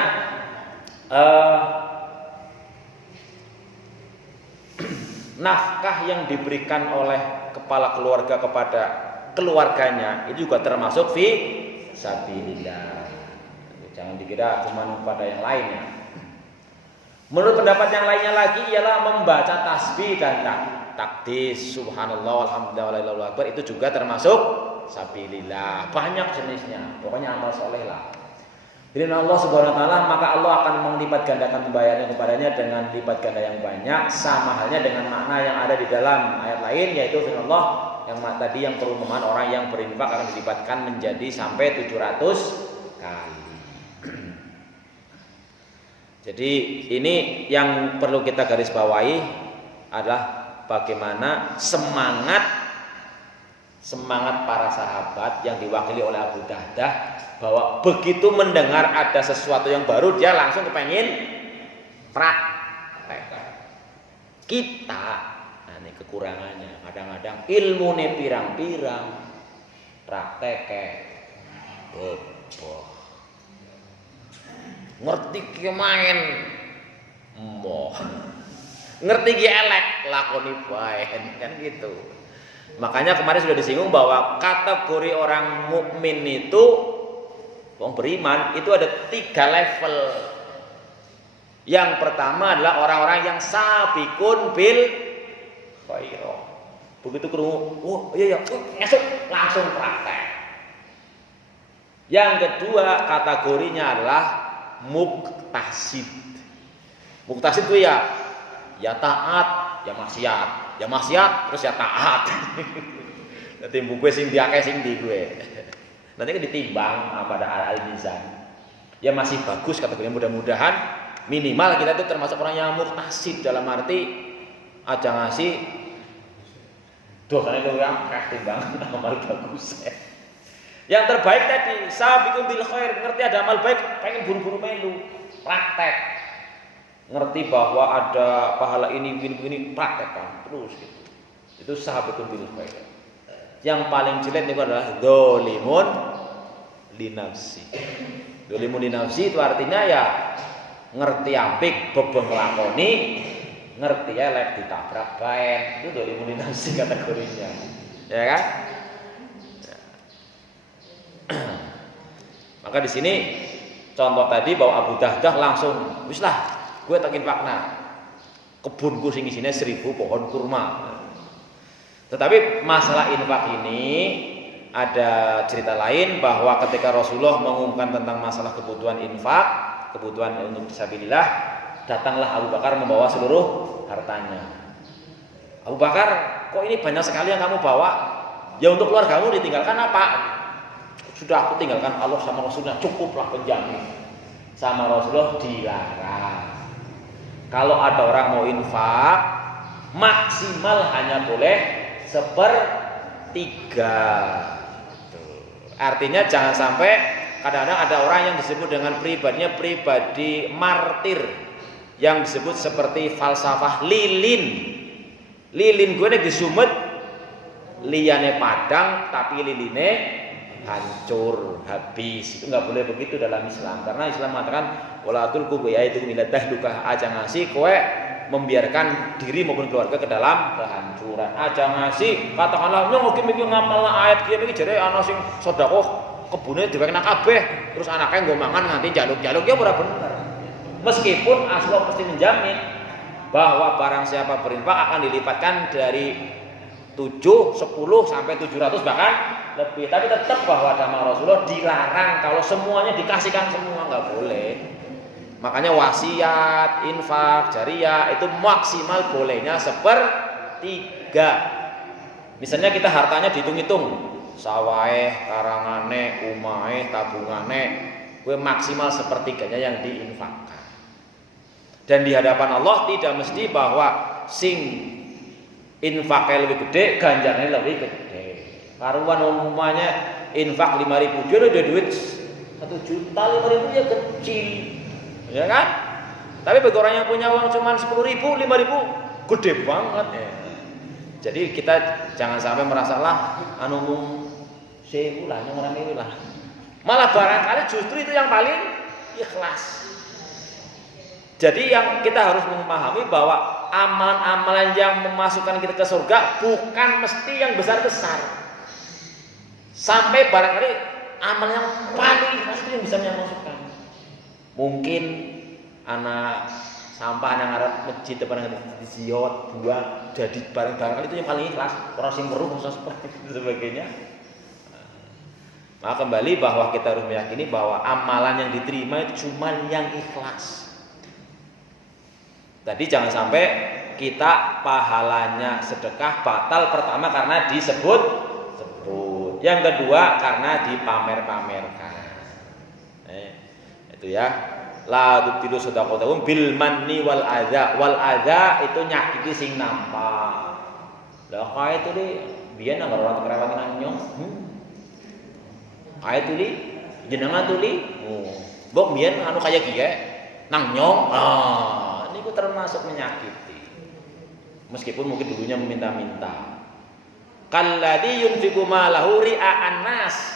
nafkah yang diberikan oleh kepala keluarga kepada keluarganya itu juga termasuk fi sabilillah. Jangan dikira cuma pada yang lainnya. Menurut pendapat yang lainnya lagi ialah membaca tasbih dan takdis, subhanallah, alhamdulillah, walillahil akbar itu juga termasuk sabilillah. Banyak jenisnya, pokoknya amal soleh lah. Firman Allah Subhanahu wa taala, maka Allah akan melipat gandakan pembayarannya kepadanya dengan lipat ganda yang banyak, sama halnya dengan makna yang ada di dalam ayat lain yaitu firman Allah yang tadi yang perumpamaan orang yang berinfak akan dilipatkan menjadi sampai 700 kali. Jadi ini yang perlu kita garis bawahi adalah bagaimana semangat para sahabat yang diwakili oleh Abu Darda bahwa begitu mendengar ada sesuatu yang baru dia langsung kepengin praktek. Kita, nah ini kekurangannya, kadang-kadang ilmune pirang-pirang, prakteknya boboh. Ngerti ki main, moh. Ngerti ki elek, lakoni bae, kan gitu. Makanya kemarin sudah disinggung bahwa kategori orang mukmin itu orang beriman itu ada 3 level. Yang pertama adalah orang-orang yang sabiqun bil khairat. Begitu krungu, oh iya ngesuk langsung praktek. Yang kedua kategorinya adalah muktasid. Muktasid itu ya taat, ya maksiat, terus ya taat. Nanti gue sing diakeh sing di gue. Nanti kan ditimbang pada al-mizan. Ya masih bagus kategorinya, mudah-mudahan minimal kita itu termasuk orang yang muktasid dalam arti aja ngasih dosanya itu yang timbang amal bagus. Yang terbaik tadi sabiqun bil khair, ngerti ada amal baik pengen buru-buru melu praktek. Ngerti bahwa ada pahala ini praktekkan terus gitu. Itu sabiqun bil khair. Yang paling jelek itu adalah dzalimun linafsi. Dzalimun linafsi itu artinya ya ngerti apik bebeng nglakoni, ngerti elek ditabrak bae. Itu dzalimun linafsi kategorinya. Ya kan? Maka di sini contoh tadi bahwa Abu Darda langsung wis lah gue tak infakna. Kebunku sing isine 1000 pohon kurma. Tetapi masalah infak ini ada cerita lain bahwa ketika Rasulullah mengumumkan tentang masalah kebutuhan infak, kebutuhan untuk fisabilillah, datanglah Abu Bakar membawa seluruh hartanya. Abu Bakar, kok ini banyak sekali yang kamu bawa? Ya untuk keluargamu ditinggalkan apa? Sudah aku tinggalkan Allah sama Rasulnya, cukuplah penjamin. Sama Rasulullah dilarang. Kalau ada orang mau infak, maksimal hanya boleh 1/3. Artinya jangan sampai kadang-kadang ada orang yang disebut dengan pribadi martir yang disebut seperti falsafah lilin gue nek disumet liyane padang tapi liline hancur, habis. Itu nggak boleh begitu dalam Islam. Karena Islam mengatakan wala tulqu bi aydikum ila tahlukah, aja ngasih kowe membiarkan diri maupun keluarga ke dalam kehancuran. Aja ngasih katakanlah nyong mungkin ngamal ayat kiye iki jare ana sing sedekah kebune diwekna kabeh, terus anaknya nggo mangan nganti jaluk-jaluk, ya ora bener. Meskipun Rasulullah pasti menjamin bahwa barang siapa berinfak akan dilipatkan dari 7, 10 sampai 700 bahkan lebih. Tapi tetap bahwa agama Rasulullah dilarang kalau semuanya dikasihkan semua, nggak boleh. Makanya wasiat, infak, jariyah itu maksimal bolehnya 1/3. Misalnya kita hartanya dihitung-hitung, sawahe, karangane, umahe, tabungane, gue maksimal 1/3 yang diinfakkan. Dan di hadapan Allah tidak mesti bahwa sing infaknya lebih gede, ganjarnya lebih gede. Karuan umumnya infak 5.000, dia udah duit 1.500.000 ya kecil, ya kan? Tapi bagi orang yang punya uang cuma 10.000, 5.000, gede banget. Ya. Jadi kita jangan sampai merasa lah, anu sewu lah, orang ini lah. Malah barangkali justru itu yang paling ikhlas. Jadi yang kita harus memahami bahwa amalan-amalan yang memasukkan kita ke surga bukan mesti yang besar-besar. Sampai barangkali amal yang paling pasti yang bisa memasukkan. Mungkin anak sampah anak ngarep masjid depan di ziot buang jadi barang-barang itu yang paling ikhlas. Orang sing meruh seperti itu sebagainya. Maka kembali bahwa kita harus meyakini bahwa amalan yang diterima itu cuma yang ikhlas. Tadi jangan sampai kita pahalanya sedekah batal pertama karena disebut-sebut. Yang kedua karena dipamer-pamerkan. Itu ya. La tubtilu shadaqatuhum bil manni wal adza. Wal adza itu nyakiti sing nampak. Lah kae itu di biyen nang ora kerewangi nang nyong. Kae tuli jenengan tuli. Mbok biyen anu kaya kiye nang nyong. Itu termasuk menyakiti. Meskipun mungkin dulunya meminta-minta. Kalladzi yunfiqu malahu ria'an nas.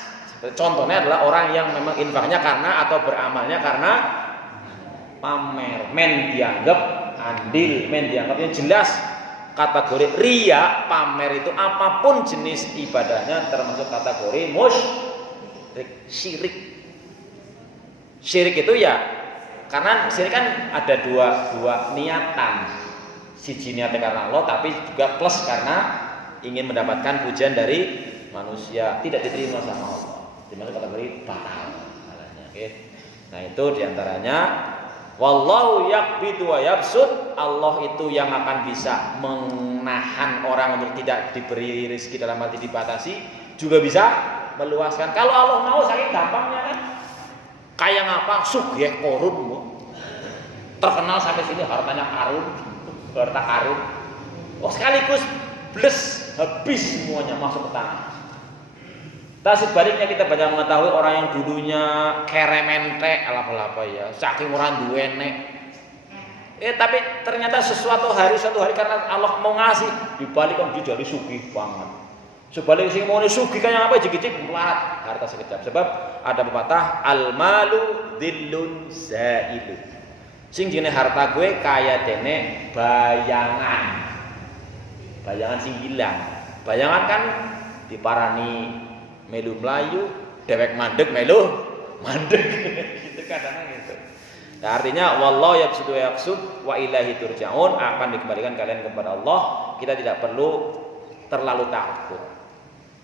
Contohnya adalah orang yang memang infaknya karena atau beramalnya karena pamer. Men dianggap andil, men dianggapnya jelas kategori riya, pamer itu apapun jenis ibadahnya termasuk kategori musyrik, syirik. Syirik itu ya karena syirik kan ada dua niatan. Siji niatnya karena Allah, tapi juga plus karena ingin mendapatkan pujian dari manusia, tidak diterima sama Allah. Dimasuk kategori batal. Okay. Nah itu diantaranya wallahu yaqbidu wa yabsut. Allah itu yang akan bisa menahan orang untuk tidak diberi rezeki dalam arti dibatasi, juga bisa meluaskan. Kalau Allah mau saking gampangnya kan. Kayak ngapa sugih korun bu, terkenal sampai sini hartanya karun, harta karun. Oh sekaligus bles habis semuanya masuk ke tanah. Tapi sebaliknya kita banyak mengetahui orang yang dulunya keremente apa ya, saking orang duwene. Tapi ternyata suatu hari karena Allah mau ngasih, dibalikkan dia jadi sugih banget. Sebalik sing mau sugih kaya apa jigit-jigit melarat harta sekejap. Sebab ada pepatah al malu dhillun zailu. Sing jenenge harta gue kaya dene bayangan. Bayangan sing hilang. Bayangan kan diparani melu melayu, dewek mandek melu mandek. Gitu kadang gitu. Nah, artinya wallahu yabsutu wa yaqsud wa ilaihi turja'un, akan dikembalikan kalian kepada Allah. Kita tidak perlu terlalu takut.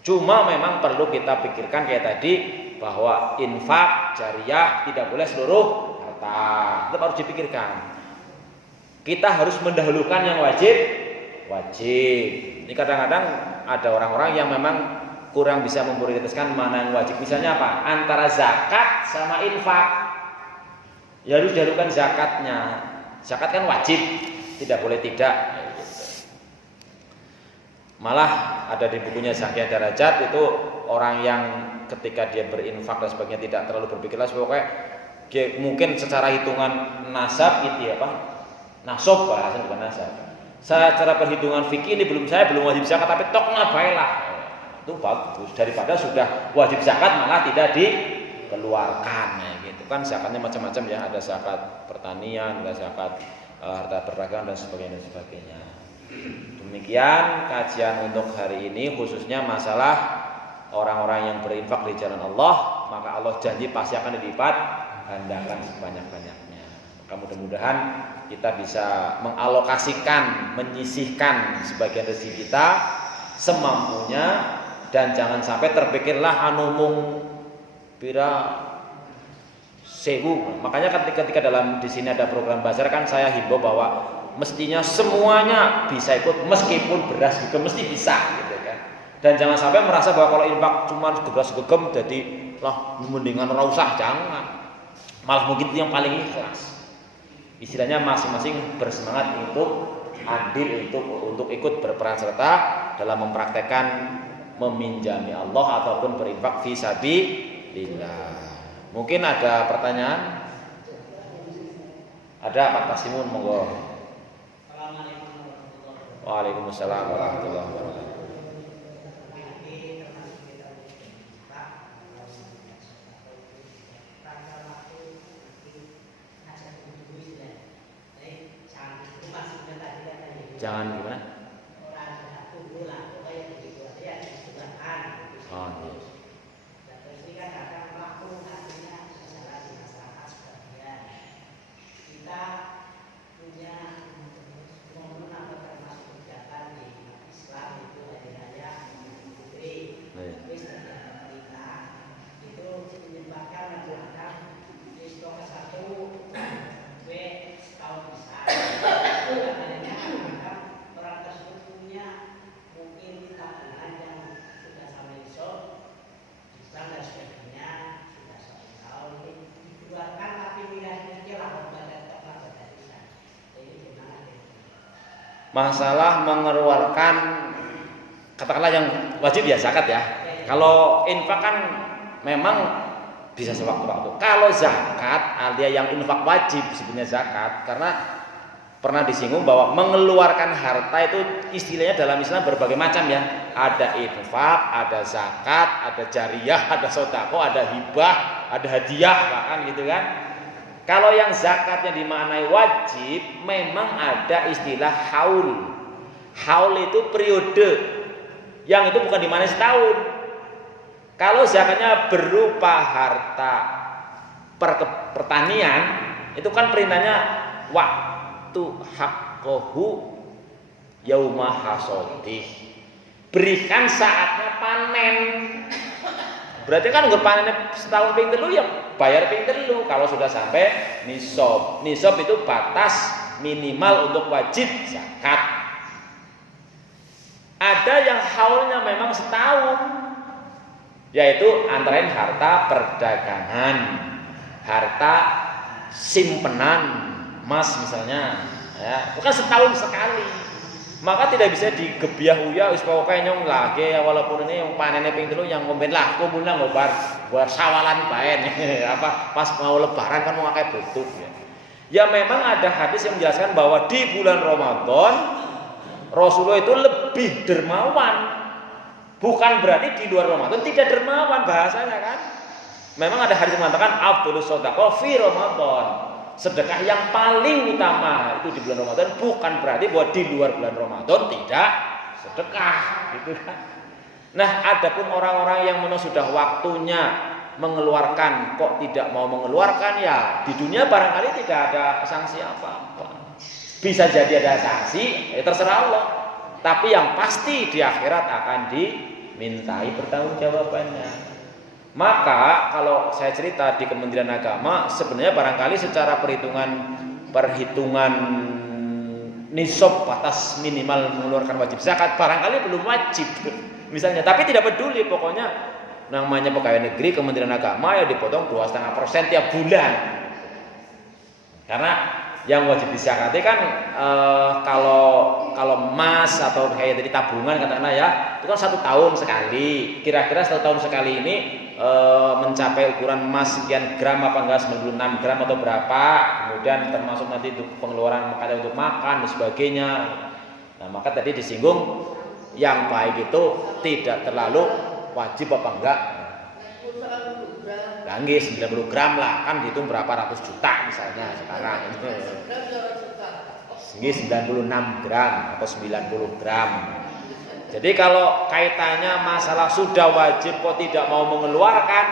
Cuma memang perlu kita pikirkan kayak tadi bahwa infak jariyah tidak boleh seluruh harta. Itu harus dipikirkan. Kita harus mendahulukan yang wajib. Ini kadang-kadang ada orang-orang yang memang kurang bisa memprioritaskan mana yang wajib. Misalnya apa? Antara zakat sama infak. Ya harus didahulukan zakatnya. Zakat kan wajib, tidak boleh tidak. Malah ada di bukunya Zakiyah Darajat itu orang yang ketika dia berinfak dan sebagainya tidak terlalu berpikirlah pokoknya dia mungkin secara hitungan nasab itu ya apa? Nasab bahasa bukan nasab. Secara perhitungan fikih ini belum wajib zakat tapi tok nabailah. itu bagus daripada sudah wajib zakat malah tidak dikeluarkan. Nah, gitu kan zakatnya macam-macam ya, ada zakat pertanian, ada zakat harta perdagangan dan sebagainya. Demikian kajian untuk hari ini, khususnya masalah orang-orang yang berinfak di jalan Allah, maka Allah janji pasti akan dilipat gandakan sebanyak-banyaknya. Maka mudah-mudahan kita bisa mengalokasikan, menyisihkan sebagian rezeki kita semampunya, dan jangan sampai terpikirlah mung pira sewu. Makanya ketika dalam di sini ada program bazar kan saya himbau bahwa mestinya semuanya bisa ikut, meskipun beras juga mesti bisa gitu kan. Dan jangan sampai merasa bahwa kalau infak cuma gegas gegem jadi lah mendingan ora usah, jangan. Malah mungkin itu yang paling ikhlas. Istilahnya masing-masing bersemangat untuk andil untuk ikut berperan serta dalam mempraktekkan meminjami Allah ataupun berinfak fi sabilillah. Mungkin ada pertanyaan? Ada Pak Tasimun, monggo. Waalaikumsalam warahmatullahi wabarakatuh. Jangan gimana? Oh, iya. Masalah mengeluarkan, katakanlah yang wajib ya zakat ya. Kalau infak kan memang bisa sewaktu-waktu. Kalau zakat, alias yang infak wajib sebenarnya zakat, karena pernah disinggung bahwa mengeluarkan harta itu istilahnya dalam Islam berbagai macam ya. Ada infak, ada zakat, ada jariyah, ada sedekah, ada hibah, ada hadiah bahkan gitu kan. Kalau yang zakatnya dimaknai wajib, memang ada istilah haul. Haul itu periode, yang itu bukan dimaknai setahun. Kalau zakatnya berupa harta pertanian, itu kan perintahnya waktu haqqahu yauma hasadih. Berikan saatnya panen. Berarti kan nggak panennya setahun ping telu ya bayar ping telu kalau sudah sampai nisab. Nisab itu batas minimal untuk wajib zakat. Ada yang haulnya memang setahun, yaitu antara lain harta perdagangan, harta simpenan emas misalnya, ya, bukan setahun sekali. Maka tidak bisa digebiah uya wis pokoke nyong lagi ya, walaupun ini yang panennya ping telu yang ngomben lah kumpulna ngobar buat sawalan bae apa pas mau lebaran kan mau akeh butuh ya. Ya memang ada hadis yang menjelaskan bahwa di bulan Ramadan Rasulullah itu lebih dermawan. Bukan berarti di luar Ramadan tidak dermawan bahasanya kan. Memang ada hadis yang mengatakan afdhalus shadaqah fi Ramadan. Sedekah yang paling utama itu di bulan Ramadan, bukan berarti bahwa di luar bulan Ramadan tidak sedekah gitu kan. Nah, adapun orang-orang yang memang sudah waktunya mengeluarkan kok tidak mau mengeluarkan, ya di dunia barangkali tidak ada sanksi apa-apa. Bisa jadi ada sanksi, ya terserah Allah. Tapi yang pasti di akhirat akan dimintai pertanggungjawabannya. Maka kalau saya cerita di Kementerian Agama, sebenarnya barangkali secara perhitungan nisab batas minimal mengeluarkan wajib zakat barangkali belum wajib misalnya, tapi tidak peduli, pokoknya namanya pegawai negeri Kementerian Agama ya dipotong 2,5% tiap bulan. Karena yang wajib dizakati kan kalau emas atau kayak tadi tabungan katakanlah ya, itu kan 1 tahun sekali. Kira-kira 1 tahun sekali ini mencapai ukuran emas sekian gram apa enggak, 96 gram atau berapa, kemudian termasuk nanti untuk pengeluaran makanya untuk makan dan sebagainya. Nah, maka tadi disinggung Yang baik itu tidak terlalu wajib apa enggak? Nggih 90 gram lah, kan dihitung berapa ratus juta misalnya sekarang. Nggih 96 gram atau 90 gram. Jadi kalau kaitannya masalah sudah wajib kok tidak mau mengeluarkan,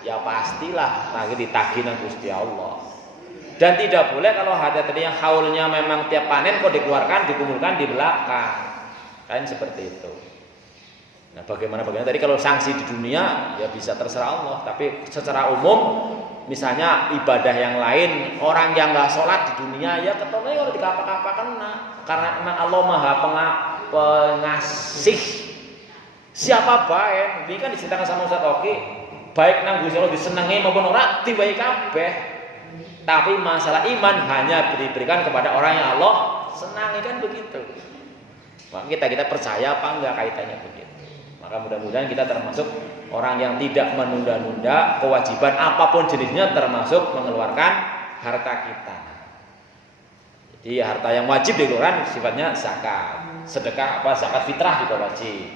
ya pastilah lagi ditagih nang Gusti Allah. Dan tidak boleh kalau hati-hatinya haulnya memang tiap panen kok dikeluarkan, dikumpulkan di belakang. Kan seperti itu. Nah, bagaimana tadi kalau sanksi di dunia ya bisa terserah Allah, tapi secara umum misalnya ibadah yang lain, orang yang nggak sholat di dunia ya ketemu kalau dikapa-kapa kena, karena memang Allah Maha Pengasih. Siapa baik? Ini kan diceritakan sama Ustaz Oki, baik nang Gusti Allah disenangi maupun ora diwai kabeh. Tapi masalah iman hanya diberikan kepada orang yang Allah senangi, kan begitu. Maka kita percaya apa enggak kaitannya begitu. Maka mudah-mudahan kita termasuk orang yang tidak menunda-nunda kewajiban apapun jenisnya, termasuk mengeluarkan harta kita. Jadi harta yang wajib dikeluarkan sifatnya zakat, sedekah zakat fitrah juga wajib.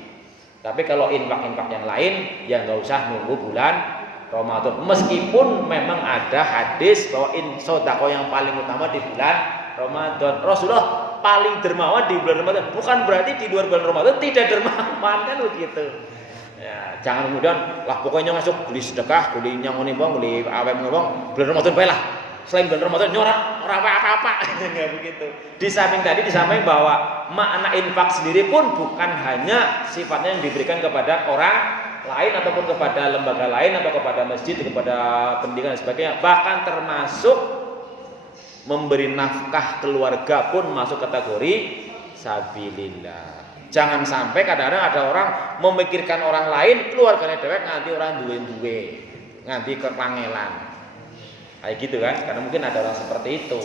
Tapi kalau infak-infak yang lain ya nggak usah nunggu bulan Ramadan. Meskipun memang ada hadis bahwa sedekah yang paling utama di bulan Ramadan. Rasulullah paling dermawan di bulan Ramadan, bukan berarti di luar bulan Ramadan tidak dermawan, kan begitu. Ya, jangan kemudian lah pokoknya masuk beli sedekah, beli nyangoni bang, beli awem bang, bulan Ramadan baiklah. Selain bulan Ramadan nyorak ora apa-apa, enggak begitu. Di samping bahwa makna infak sendiri pun bukan hanya sifatnya yang diberikan kepada orang lain ataupun kepada lembaga lain atau kepada masjid, kepada pendidikan dan sebagainya, bahkan termasuk memberi nafkah keluarga pun masuk kategori sabilillah. Jangan sampai kadang-kadang ada orang memikirkan orang lain, keluarganya dewek nganti orang duwe-duwe, nganti kekangelan. Kayak gitu kan? Karena mungkin ada orang seperti itu.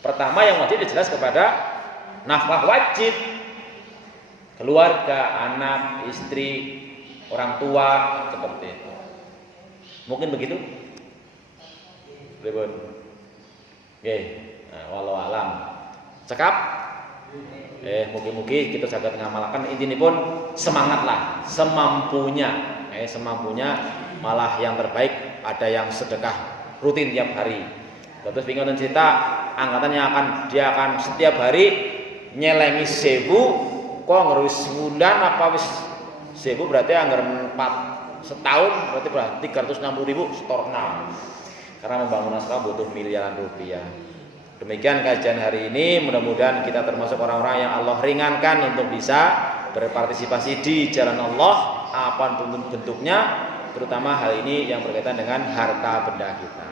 Pertama yang wajib dijelas kepada nafkah wajib. Keluarga, anak, istri, orang tua, seperti itu. Mungkin begitu? Bebon. Oke, nah, walau alam. Cekap? Mugi-mugi kita saged ngamalkan, intinya pun semangatlah, semampunya. Semampunya, malah yang terbaik ada yang sedekah rutin tiap hari. Terus bingung cerita angkatan yang dia akan setiap hari nyelengi 1000, kok ngerus bulan apa wis 1000 berarti anggar 4 setahun berarti 360.000 setor 6. Karena membangun asrama butuh miliaran rupiah. Demikian kajian hari ini, mudah-mudahan kita termasuk orang-orang yang Allah ringankan untuk bisa berpartisipasi di jalan Allah apapun bentuknya, terutama hal ini yang berkaitan dengan harta benda kita.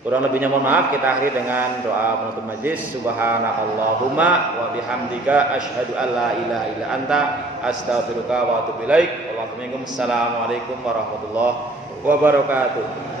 Kurang lebihnya mohon maaf, kita akhiri dengan doa penutup majlis. Subhanakallahumma wa bihamdika asyhadu an la ilaha illa anta astaghfiruka wa atubu ilaik. Assalamualaikum warahmatullahi wabarakatuh.